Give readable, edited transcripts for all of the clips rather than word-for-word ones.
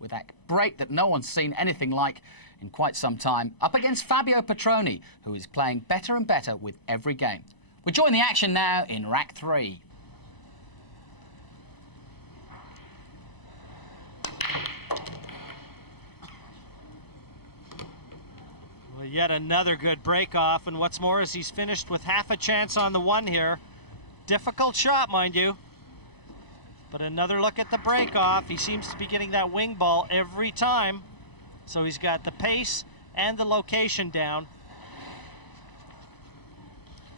with that break that no one's seen anything like in quite some time, up against Fabio Petroni, who is playing better and better with every game. We join the action now in rack 3. Well, yet another good break off, and what's more is he's finished with half a chance on the one here. Difficult shot, mind you. But another look at the break off. He seems to be getting that wing ball every time. So he's got the pace and the location down.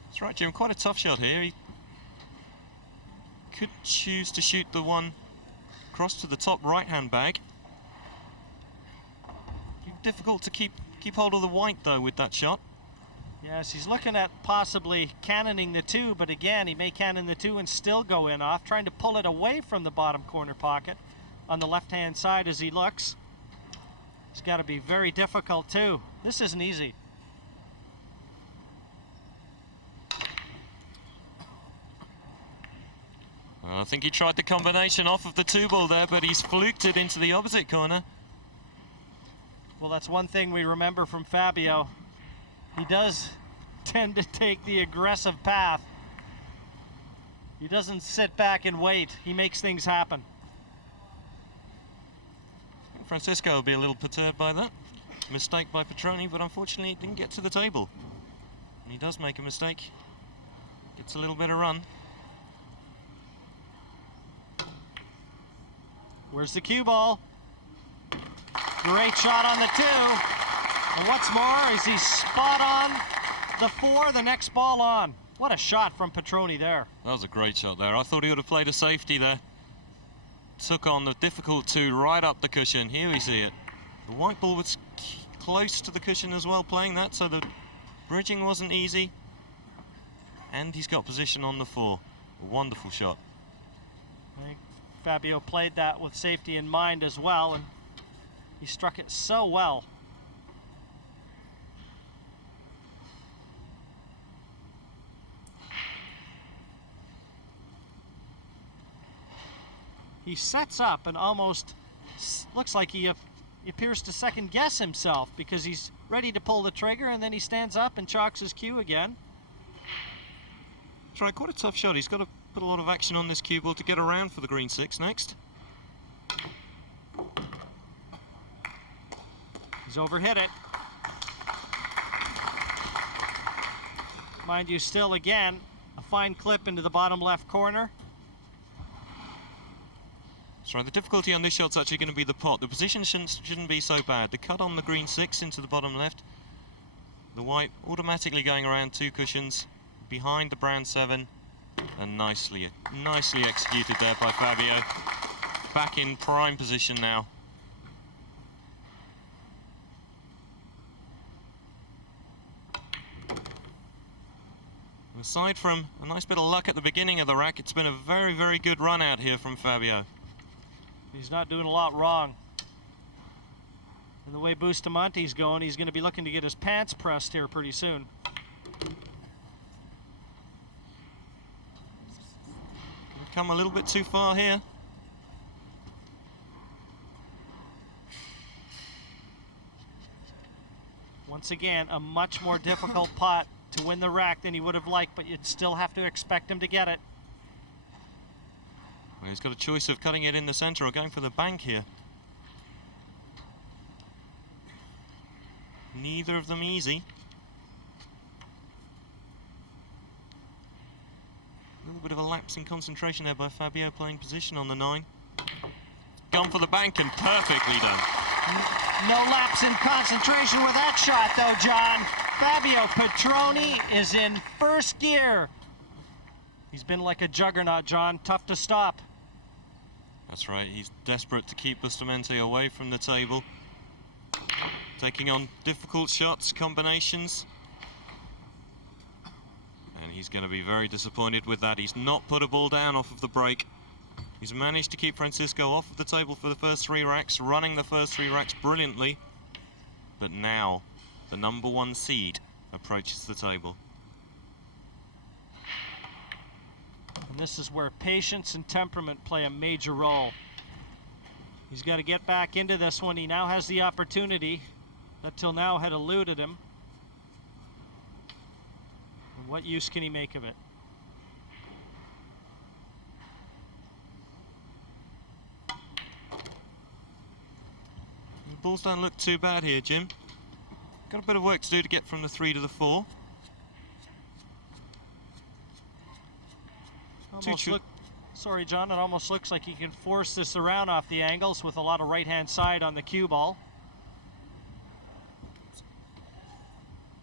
That's right, Jim. Quite a tough shot here. He could choose to shoot the one across to the top right-hand bag. Difficult to keep hold of the white, though, with that shot. Yes, he's looking at possibly cannoning the 2, but again, he may cannon the 2 and still go in off, trying to pull it away from the bottom corner pocket on the left-hand side as he looks. It's got to be very difficult, too. This isn't easy. Well, I think he tried the combination off of the 2-ball there, but he's fluked it into the opposite corner. Well, that's one thing we remember from Fabio. He does tend to take the aggressive path. He doesn't sit back and wait. He makes things happen. I think Francisco will be a little perturbed by that. Mistake by Petroni, but unfortunately it didn't get to the table. And he does make a mistake. Gets a little bit of run. Where's the cue ball? Great shot on the 2. And what's more is he's spot on the 4, the next ball on. What a shot from Petroni there. That was a great shot there. I thought he would have played a safety there. Took on the difficult 2 right up the cushion. Here we see it. The white ball was close to the cushion as well, playing that, so the bridging wasn't easy. And he's got position on the 4. A wonderful shot. I think Fabio played that with safety in mind as well, and he struck it so well. He sets up and almost looks like he appears to second guess himself, because he's ready to pull the trigger and then he stands up and chalks his cue again. Try quite a tough shot. He's got to put a lot of action on this cue ball to get around for the green 6 next. He's overhit it. Mind you, still again, a fine clip into the bottom left corner. That's right, the difficulty on this shot's actually going to be the pot. The position shouldn't be so bad. The cut on the green 6 into the bottom left. The white automatically going around 2 cushions behind the brown 7. And nicely executed there by Fabio. Back in prime position now. Aside from a nice bit of luck at the beginning of the rack, it's been a very, very good run out here from Fabio. He's not doing a lot wrong. And the way Bustamante's going, he's going to be looking to get his pants pressed here pretty soon. Come a little bit too far here. Once again, a much more difficult pot to win the rack than he would have liked, but you'd still have to expect him to get it. Well, he's got a choice of cutting it in the center or going for the bank here. Neither of them easy. A little bit of a lapse in concentration there by Fabio, playing position on the 9. Gone for the bank and perfectly done. No lapse in concentration with that shot though, John. Fabio Petroni is in first gear. He's been like a juggernaut, John. Tough to stop. That's right, he's desperate to keep Bustamante away from the table. Taking on difficult shots, combinations. And he's going to be very disappointed with that. He's not put a ball down off of the break. He's managed to keep Francisco off of the table for the first 3 racks, running the first 3 racks brilliantly. But now, the number 1 seed approaches the table. And this is where patience and temperament play a major role. He's got to get back into this one. He now has the opportunity that till now had eluded him. And what use can he make of it? The balls don't look too bad here, Jim. Got a bit of work to do to get from the 3 to the 4. Sorry, John, it almost looks like he can force this around off the angles with a lot of right-hand side on the cue ball.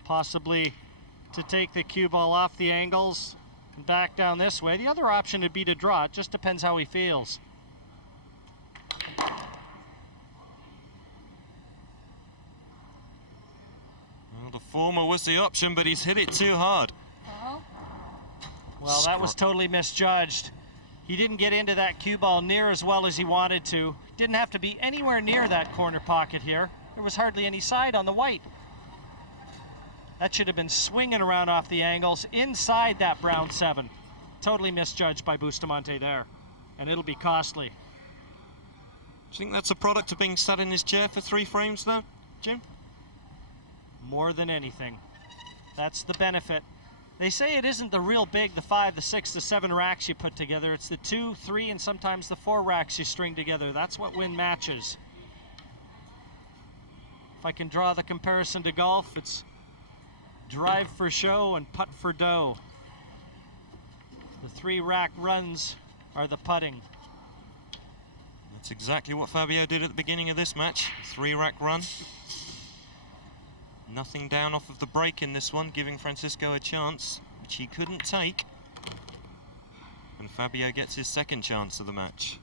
Possibly to take the cue ball off the angles and back down this way. The other option would be to draw. It just depends how he feels. Well, the former was the option, but he's hit it too hard. Well, that was totally misjudged. He didn't get into that cue ball near as well as he wanted to. Didn't have to be anywhere near that corner pocket here. There was hardly any side on the white. That should have been swinging around off the angles inside that brown 7. Totally misjudged by Bustamante there. And it'll be costly. Do you think that's a product of being sat in his chair for 3 frames, though, Jim? More than anything. That's the benefit. They say it isn't the real big, the 5, the 6, the 7 racks you put together. It's the 2, 3, and sometimes the 4 racks you string together. That's what win matches. If I can draw the comparison to golf, it's drive for show and putt for dough. The 3 rack runs are the putting. That's exactly what Fabio did at the beginning of this match. 3 rack run. Nothing down off of the break in this one, giving Francisco a chance, which he couldn't take. And Fabio gets his 2nd chance of the match.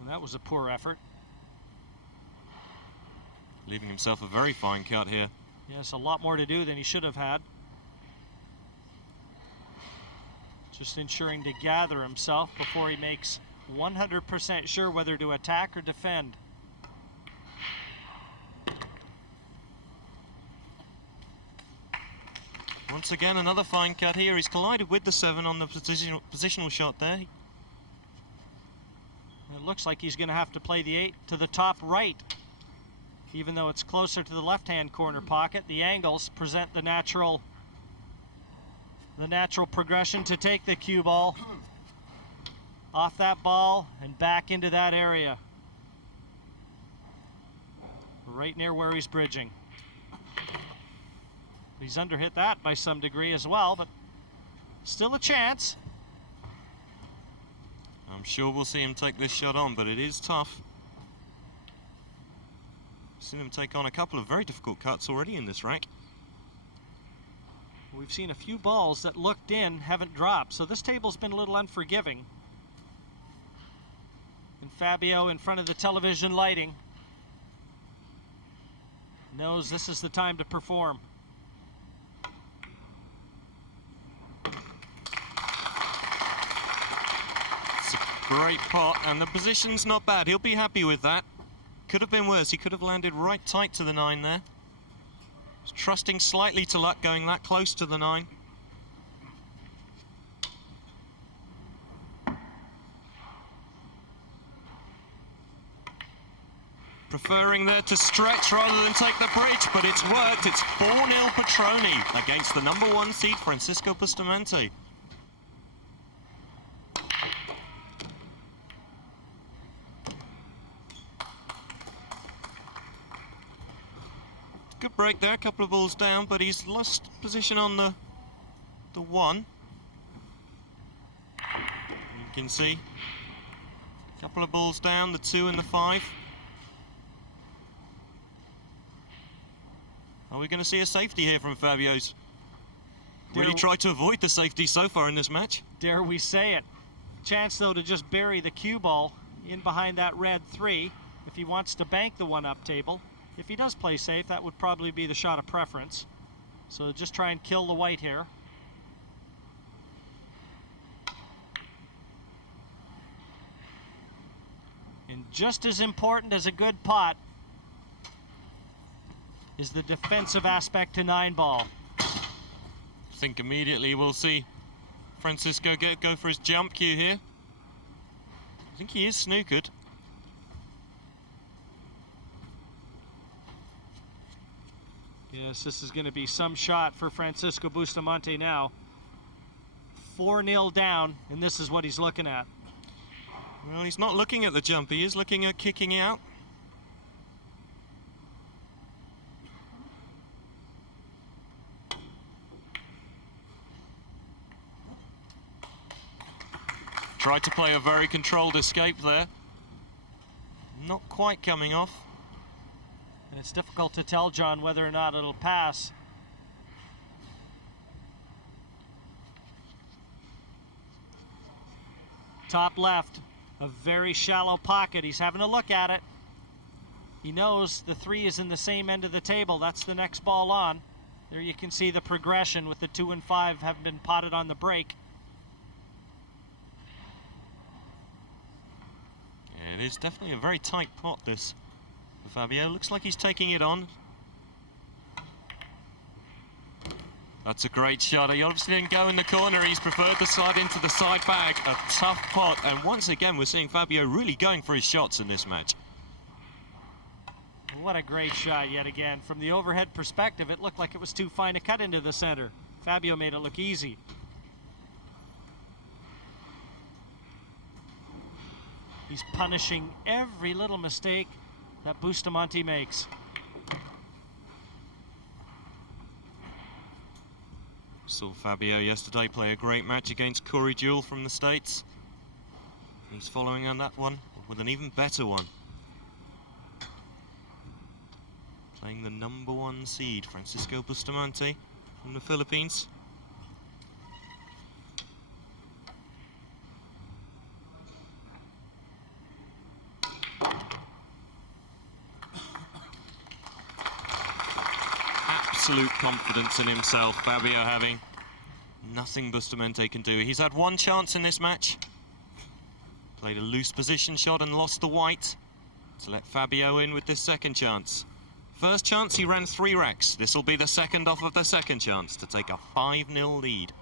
And that was a poor effort. Leaving himself a very fine cut here. Yes, a lot more to do than he should have had. Just ensuring to gather himself before he makes 100% sure whether to attack or defend. Once again, another fine cut here. He's collided with the 7 on the positional shot there. It looks like he's going to have to play the 8 to the top right. Even though it's closer to the left-hand corner pocket, the angles present the natural progression to take the cue ball off that ball and back into that area. Right near where he's bridging. He's underhit that by some degree as well, but still a chance. I'm sure we'll see him take this shot on, but it is tough. Seen him take on a couple of very difficult cuts already in this rack. We've seen a few balls that looked in, haven't dropped, so this table's been a little unforgiving. And Fabio, in front of the television lighting, knows this is the time to perform. It's a great pot, and the position's not bad. He'll be happy with that. Could have been worse. He could have landed right tight to the 9 there. He's trusting slightly to luck going that close to the 9. Preferring there to stretch rather than take the bridge, but it's worked. It's 4-0 Petroni against the number 1 seed, Francisco Bustamante. Good break there, a couple of balls down, but he's lost position on the 1. You can see a couple of balls down, the 2 and the 5. Are we going to see a safety here from Fabio's? Really tried to avoid the safety so far in this match. Dare we say it. Chance, though, to just bury the cue ball in behind that red 3 if he wants to bank the 1-up table. If he does play safe, that would probably be the shot of preference. So just try and kill the white here. And just as important as a good pot is the defensive aspect to 9-ball. I think immediately we'll see Francisco go for his jump cue here. I think he is snookered. Yes, this is going to be some shot for Francisco Bustamante now. 4-0 down, and this is what he's looking at. Well, he's not looking at the jump, he is looking at kicking out. Tried to play a very controlled escape there. Not quite coming off. And it's difficult to tell, John, whether or not it'll pass. Top left, a very shallow pocket. He's having a look at it. He knows the 3 is in the same end of the table. That's the next ball on. There you can see the progression with the 2 and 5 have been potted on the break. Yeah, it is definitely a very tight pot, this, for Fabio. Looks like he's taking it on. That's a great shot. He obviously didn't go in the corner. He's preferred the slide into the side bag. A tough pot. And once again, we're seeing Fabio really going for his shots in this match. What a great shot yet again. From the overhead perspective, it looked like it was too fine a cut into the center. Fabio made it look easy. He's punishing every little mistake that Bustamante makes. Saw Fabio yesterday play a great match against Corey Jewell from the States. He's following on that one with an even better one. Playing the #1 seed, Francisco Bustamante from the Philippines. Absolute confidence in himself, Fabio having. Nothing Bustamante can do. He's had one chance in this match. Played a loose position shot and lost the white to let Fabio in with this second chance. First chance, he ran 3 racks. This will be the second off of the second chance to take a 5-0 lead.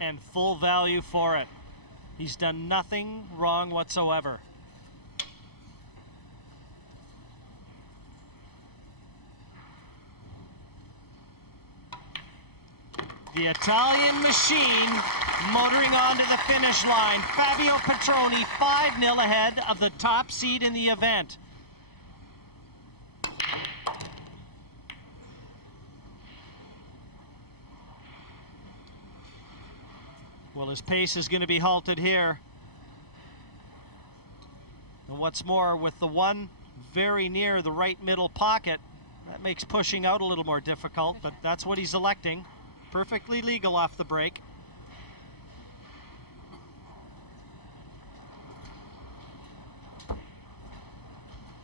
And full value for it. He's done nothing wrong whatsoever. The Italian machine motoring on to the finish line. Fabio Petroni 5-0 ahead of the top seed in the event. Well, his pace is going to be halted here. And what's more, with the 1 very near the right middle pocket, that makes pushing out a little more difficult, but that's what he's electing. Perfectly legal off the break.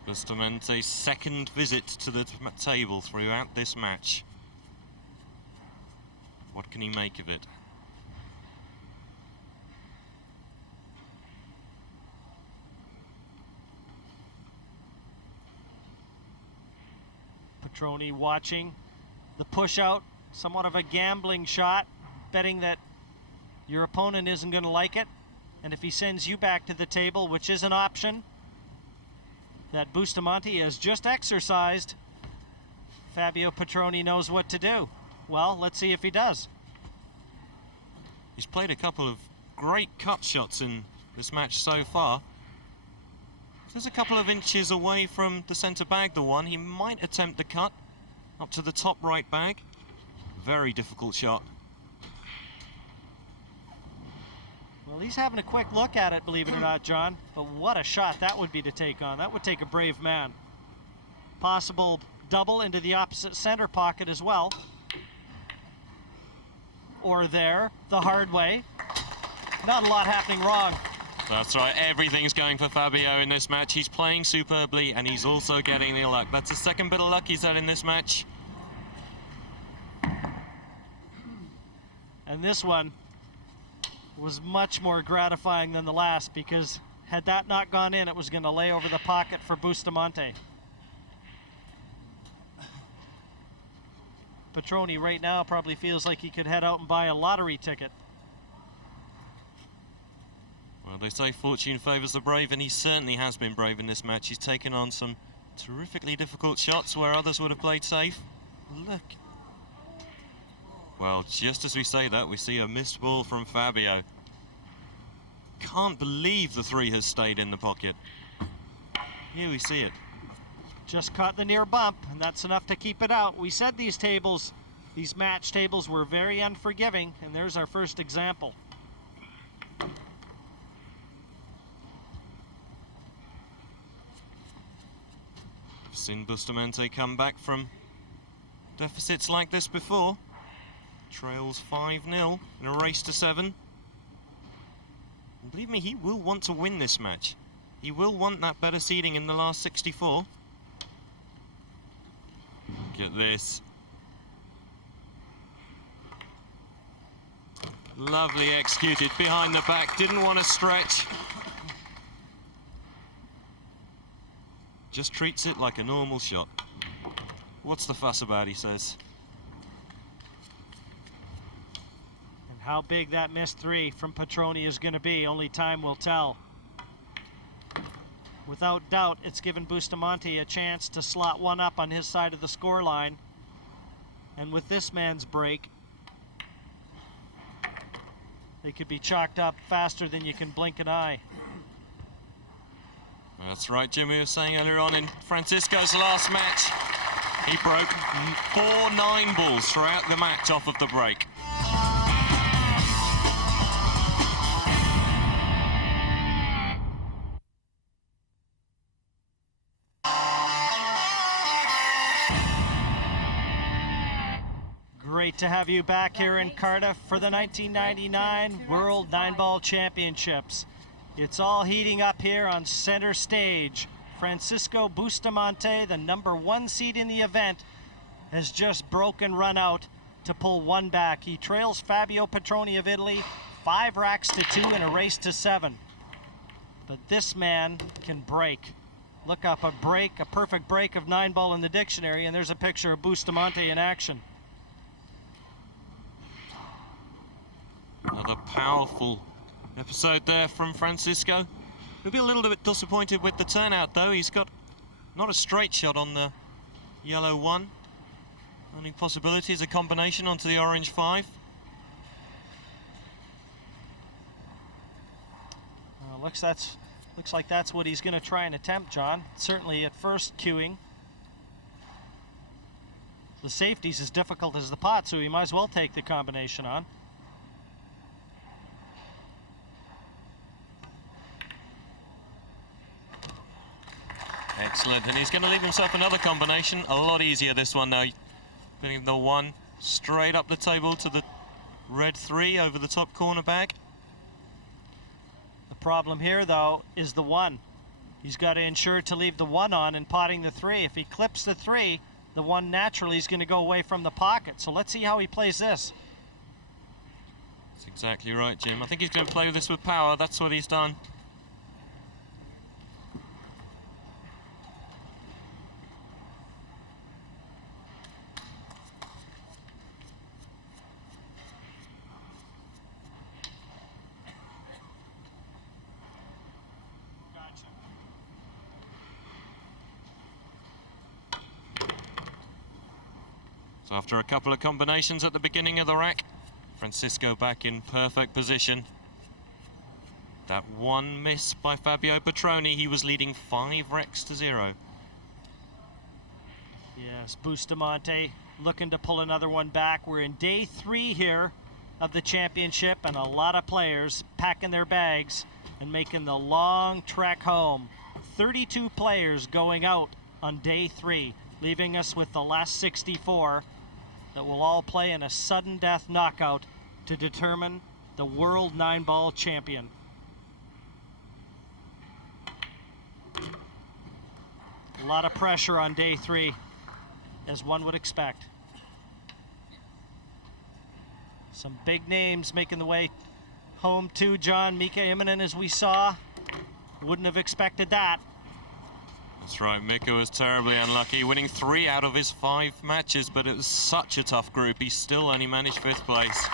Bustamante's second visit to the table throughout this match. What can he make of it? Petroni watching the push out. Somewhat of a gambling shot, betting that your opponent isn't going to like it. And if he sends you back to the table, which is an option that Bustamante has just exercised, Fabio Petroni knows what to do. Well, let's see if he does. He's played a couple of great cut shots in this match so far. If there's a couple of inches away from the centre bag, the one, he might attempt the cut up to the top right bag. Very difficult shot. Well, he's having a quick look at it, believe it or not, John. But what a shot that would be to take on. That would take a brave man. Possible double into the opposite center pocket as well. Or there, the hard way. Not a lot happening wrong. That's right, everything's going for Fabio in this match. He's playing superbly and he's also getting the luck. That's the second bit of luck he's had in this match. And this one was much more gratifying than the last, because had that not gone in, it was going to lay over the pocket for Bustamante. Petroni right now probably feels like he could head out and buy a lottery ticket. Well, they say fortune favours the brave, and he certainly has been brave in this match. He's taken on some terrifically difficult shots where others would have played safe. Look. Well, just as we say that, we see a missed ball from Fabio. Can't believe the 3 has stayed in the pocket. Here we see it. Just caught the near bump, and that's enough to keep it out. We said these match tables were very unforgiving, and there's our first example. I've seen Bustamante come back from deficits like this before. Trails 5-0 in a race to 7. And believe me, he will want to win this match. He will want that better seeding in the last 64. Look at this. Lovely executed behind the back, didn't want to stretch. Just treats it like a normal shot. What's the fuss about, he says. And how big that missed 3 from Petroni is going to be, only time will tell. Without doubt, it's given Bustamante a chance to slot one up on his side of the scoreline. And with this man's break, they could be chalked up faster than you can blink an eye. That's right, Jim. We were saying earlier on in Francisco's last match, he broke 4 9-balls throughout the match off of the break. Great to have you back here in Cardiff for the 1999 World 9-Ball Championships. It's all heating up here on center stage. Francisco Bustamante, the #1 seed in the event, has just broken run out to pull 1 back. He trails Fabio Petroni of Italy 5 racks to 2 in a race to 7. But this man can break. Look up a perfect break of 9-ball in the dictionary, and there's a picture of Bustamante in action. Another powerful episode there from Francisco. He'll be a little bit disappointed with the turnout, though. He's got not a straight shot on the yellow 1. Only possibility is a combination onto the orange 5. Looks like that's what he's going to try and attempt, John. Certainly at first cueing. The safety's as difficult as the pot, so he might as well take the combination on. Excellent, and he's going to leave himself another combination. A lot easier this one now. Putting the 1 straight up the table to the red 3 over the top corner bag. The problem here, though, is the 1. He's got to ensure to leave the 1 on and potting the 3. If he clips the 3, the 1 naturally is going to go away from the pocket. So let's see how he plays this. That's exactly right, Jim. I think he's going to play this with power. That's what he's done. So after a couple of combinations at the beginning of the rack, Francisco back in perfect position. That 1 miss by Fabio Petroni, he was leading 5 racks to 0. Yes, Bustamante looking to pull another one back. We're in day 3 here of the championship, and a lot of players packing their bags and making the long trek home. 32 players going out on day 3, leaving us with the last 64 that will all play in a sudden death knockout to determine the world 9-ball champion. A lot of pressure on day 3, as one would expect. Some big names making the way home too, John. Mika Immonen, as we saw. Wouldn't have expected that. That's right, Mika was terribly unlucky, winning 3 out of his 5 matches, but it was such a tough group, he still only managed 5th place.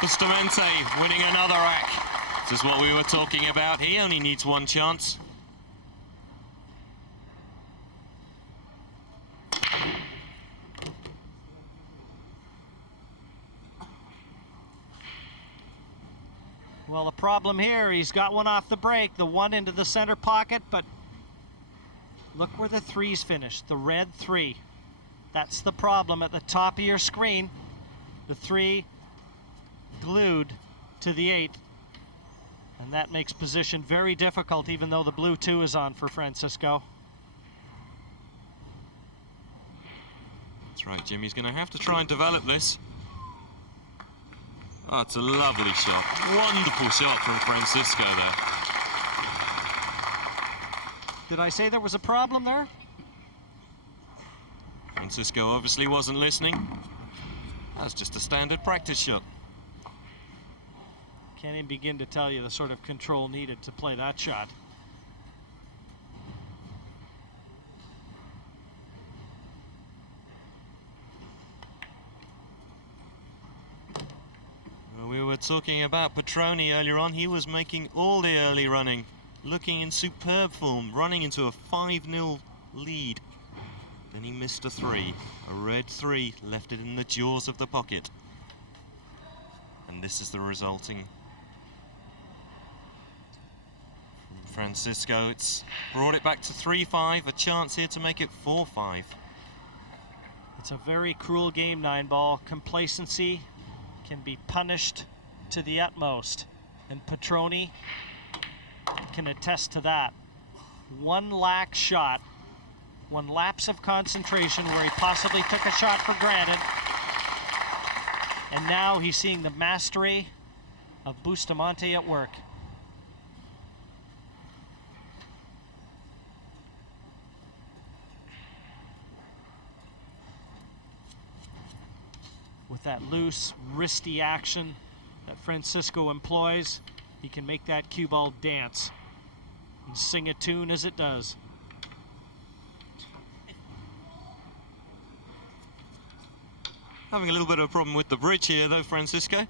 Bustamante winning another rack This is what we were talking about. He only needs one chance. Well, the problem here, he's got one off the break, the one into the center pocket, but look where the three's finished, the red 3. That's the problem at the top of your screen. The 3 glued to the 8. And that makes position very difficult, even though the blue 2 is on for Francisco. That's right, Jim. He's going to have to try and develop this. Oh, it's a lovely shot. Wonderful shot from Francisco there. Did I say there was a problem there? Francisco obviously wasn't listening. That's just a standard practice shot. Can't even begin to tell you the sort of control needed to play that shot. Well, we were talking about Petroni earlier on. He was making all the early running, looking in superb form, running into a 5-0 lead. Then he missed a 3. A red 3 left it in the jaws of the pocket. And this is the resulting. Francisco, it's brought it back to 3-5, a chance here to make it 4-5. It's a very cruel game, 9-ball. Complacency can be punished to the utmost, and Petroni can attest to that. One lax shot, one lapse of concentration where he possibly took a shot for granted, and now he's seeing the mastery of Bustamante at work. With that loose, wristy action that Francisco employs, he can make that cue ball dance and sing a tune as it does. Having a little bit of a problem with the bridge here though, Francisco.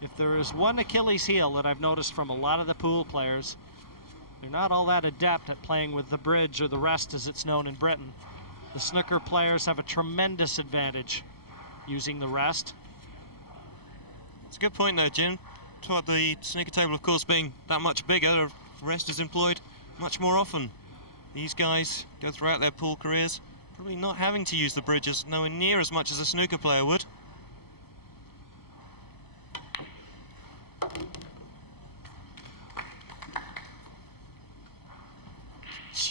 If there is one Achilles heel that I've noticed from a lot of the pool players, they're not all that adept at playing with the bridge, or the rest as it's known in Britain. The snooker players have a tremendous advantage using the rest. It's a good point though, Jim. Toward the snooker table, of course, being that much bigger, the rest is employed much more often. These guys go throughout their pool careers probably not having to use the bridges nowhere near as much as a snooker player would.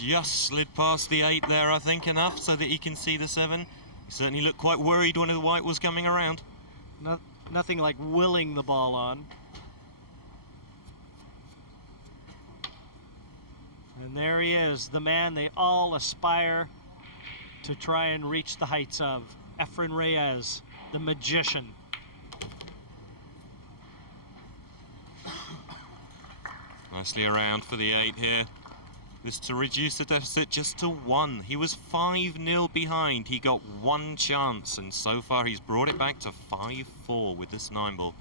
Just slid past the 8 there, I think, enough so that he can see the 7. He certainly looked quite worried when the white was coming around. Nothing like willing the ball on. And there he is, the man they all aspire to try and reach the heights of. Efren Reyes, the magician. Nicely around for the 8 here. This to reduce the deficit just to 1. He was 5-0 behind. He got one chance, and so far he's brought it back to 5-4 with this 9-ball.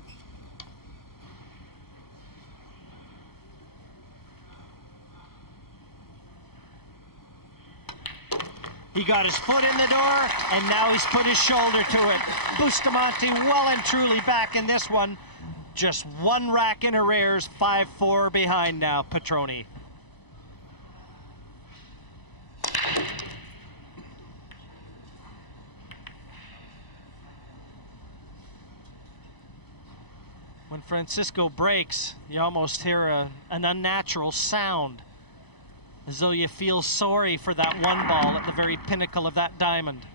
He got his foot in the door, and now he's put his shoulder to it. Bustamante well and truly back in this one. Just one rack in arrears, 5-4 behind now, Petroni. When Francisco breaks, you almost hear an unnatural sound, as though you feel sorry for that one ball at the very pinnacle of that diamond.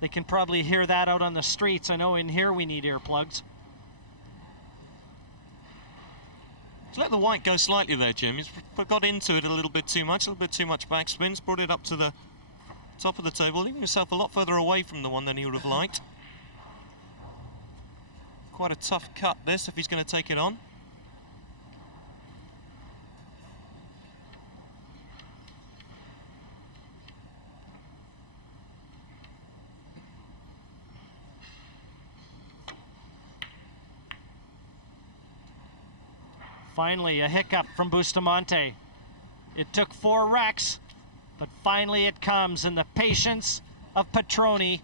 They can probably hear that out on the streets. I know in here we need earplugs. To let the white go slightly there, Jim. He's got into it a little bit too much backspins, brought it up to the top of the table, leaving himself a lot further away from the one than he would have liked. Quite a tough cut this if he's going to take it on. Finally, a hiccup from Bustamante. It took 4 wrecks, but finally it comes, and the patience of Petroni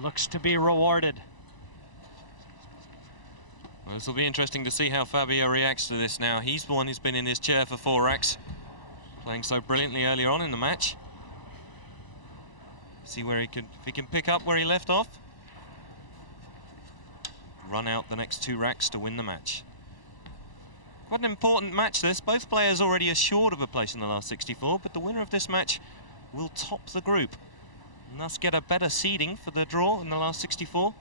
looks to be rewarded. Well, this will be interesting to see how Fabio reacts to this now. He's the one who's been in his chair for 4 wrecks, playing so brilliantly earlier on in the match. See where if he can pick up where he left off. Run out the next 2 racks to win the match. Quite an important match this. Both players already assured of a place in the last 64, but the winner of this match will top the group and thus get a better seeding for the draw in the last 64.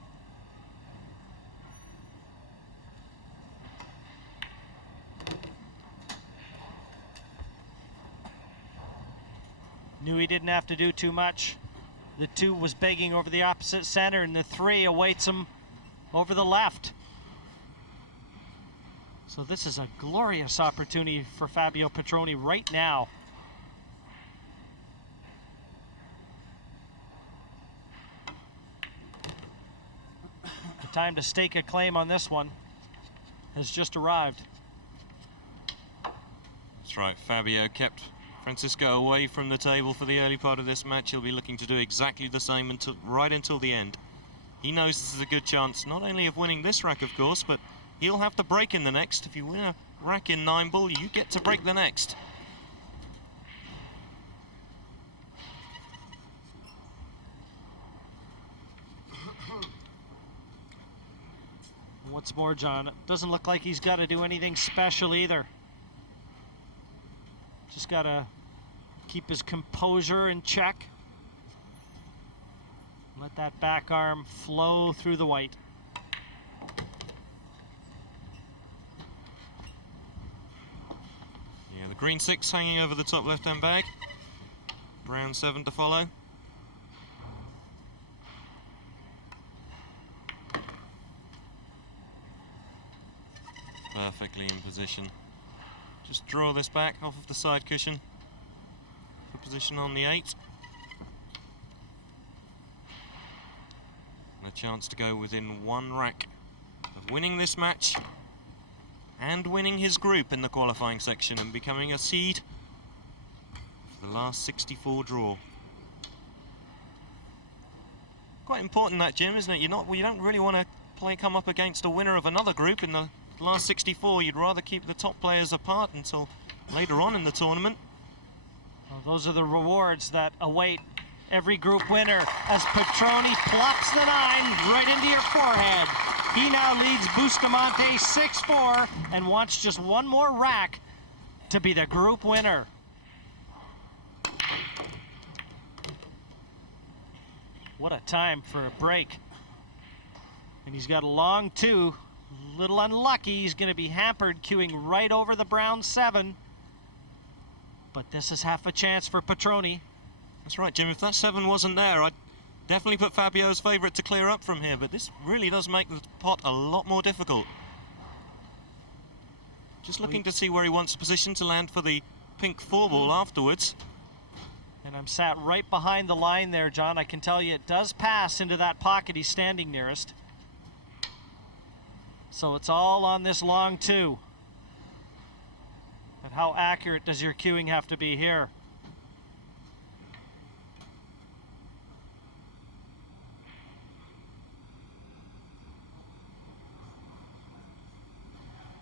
Knew he didn't have to do too much. The 2 was begging over the opposite center, and the 3 awaits him over the left. So this is a glorious opportunity for Fabio Petroni right now. The time to stake a claim on this one has just arrived. That's right, Fabio kept Francisco away from the table for the early part of this match. He'll be looking to do exactly the same right until the end. He knows this is a good chance, not only of winning this rack, of course, but he'll have to break in the next. If you win a rack in 9-ball, you get to break the next. What's more, John, it doesn't look like he's got to do anything special either. Just got to keep his composure in check. Let that back arm flow through the white. Yeah, the green 6 hanging over the top left-hand bag. Brown 7 to follow. Perfectly in position. Just draw this back off of the side cushion for position on the 8. And a chance to go within 1 rack of winning this match and winning his group in the qualifying section and becoming a seed for the last 64 draw. Quite important that, Jim, isn't it? You don't really want to come up against a winner of another group in the last 64. You'd rather keep the top players apart until later on in the tournament. Well, those are the rewards that await every group winner as Petroni plops the 9 right into your forehead. He now leads Bustamante 6-4 and wants just 1 more rack to be the group winner. What a time for a break. And he's got a long 2. Little unlucky, he's going to be hampered queuing right over the brown 7. But this is half a chance for Petroni. That's right, Jim. If that 7 wasn't there, I'd definitely put Fabio's favourite to clear up from here, but this really does make the pot a lot more difficult. Just looking to see where he wants to position to land for the pink 4-ball afterwards. And I'm sat right behind the line there, John. I can tell you it does pass into that pocket he's standing nearest. So it's all on this long 2. But how accurate does your queuing have to be here?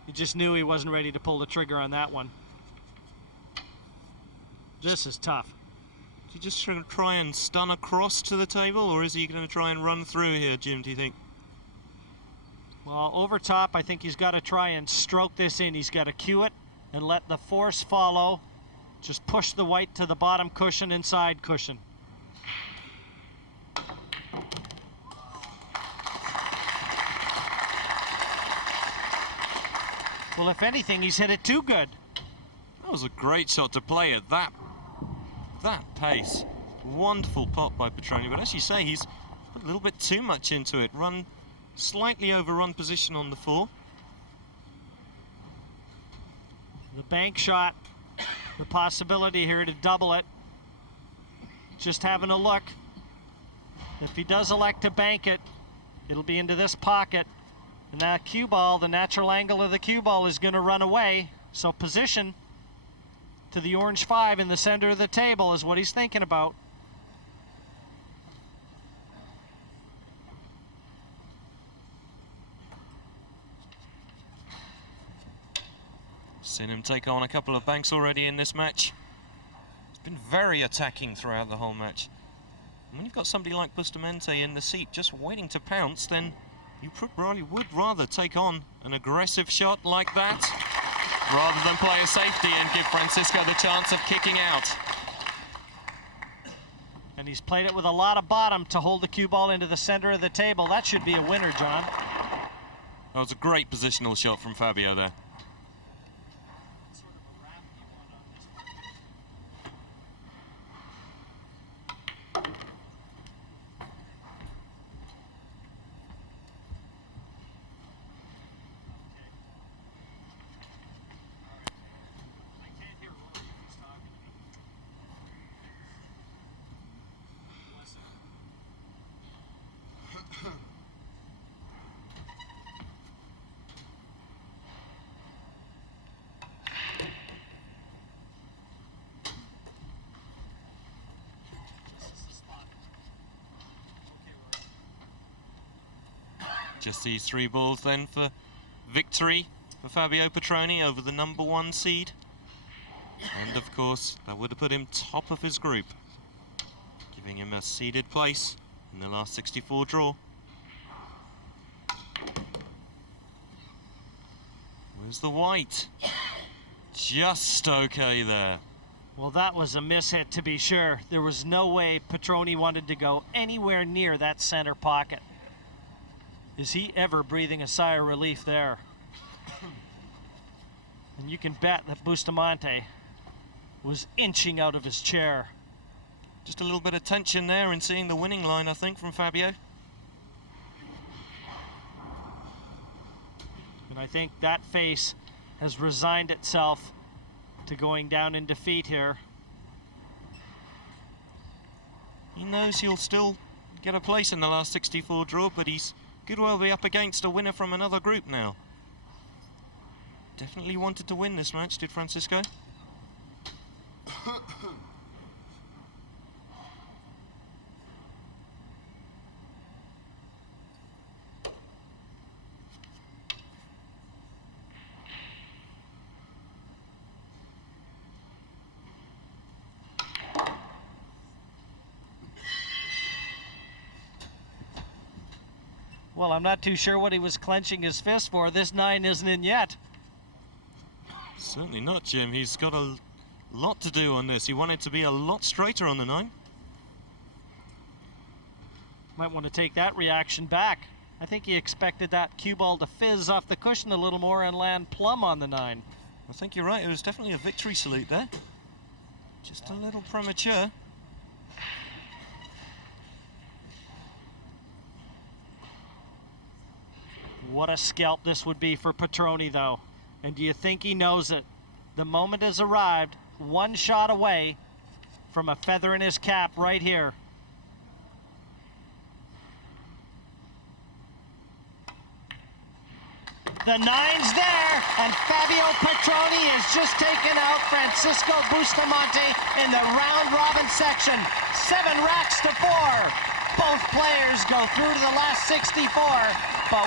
He just knew he wasn't ready to pull the trigger on that one. This is tough. Is he just going to try and stun across to the table, or is he going to try and run through here, Jim, do you think? Well, over top, I think he's got to try and stroke this in. He's got to cue it and let the force follow. Just push the white to the bottom cushion and side cushion. Well, if anything, he's hit it too good. That was a great shot to play at that pace. Wonderful pot by Petroni, but as you say, he's put a little bit too much into it. Slightly overrun position on the 4. The bank shot, the possibility here to double it. Just having a look. If he does elect to bank it, it'll be into this pocket. And that cue ball, the natural angle of the cue ball is going to run away. So position to the orange 5 in the center of the table is what he's thinking about. Seen him take on a couple of banks already in this match. He's been very attacking throughout the whole match. And when you've got somebody like Bustamante in the seat just waiting to pounce, then you probably would rather take on an aggressive shot like that rather than play a safety and give Francisco the chance of kicking out. And he's played it with a lot of bottom to hold the cue ball into the center of the table. That should be a winner, John. That was a great positional shot from Fabio there. Just these 3 balls then for victory for Fabio Petroni over the #1 seed. And of course, that would have put him top of his group, giving him a seeded place in the last 64 draw. Where's the white? Just okay there. Well, that was a mishit to be sure. There was no way Petroni wanted to go anywhere near that center pocket. Is he ever breathing a sigh of relief there? And you can bet that Bustamante was inching out of his chair. Just a little bit of tension there in seeing the winning line, I think, from Fabio. And I think that face has resigned itself to going down in defeat here. He knows he'll still get a place in the last 64 draw, but he's could well be up against a winner from another group now. Definitely wanted to win this match, did Francisco? Well, I'm not too sure what he was clenching his fist for. This 9 isn't in yet. Certainly not, Jim. He's got a lot to do on this. He wanted to be a lot straighter on the 9. Might want to take that reaction back. I think he expected that cue ball to fizz off the cushion a little more and land plumb on the 9. I think you're right. It was definitely a victory salute there. Just a little premature. What a scalp this would be for Petroni, though. And do you think he knows it? The moment has arrived, 1 shot away from a feather in his cap right here. The 9's there, and Fabio Petroni has just taken out Francisco Bustamante in the round-robin section. 7 racks to 4. Both players go through to the last 64, but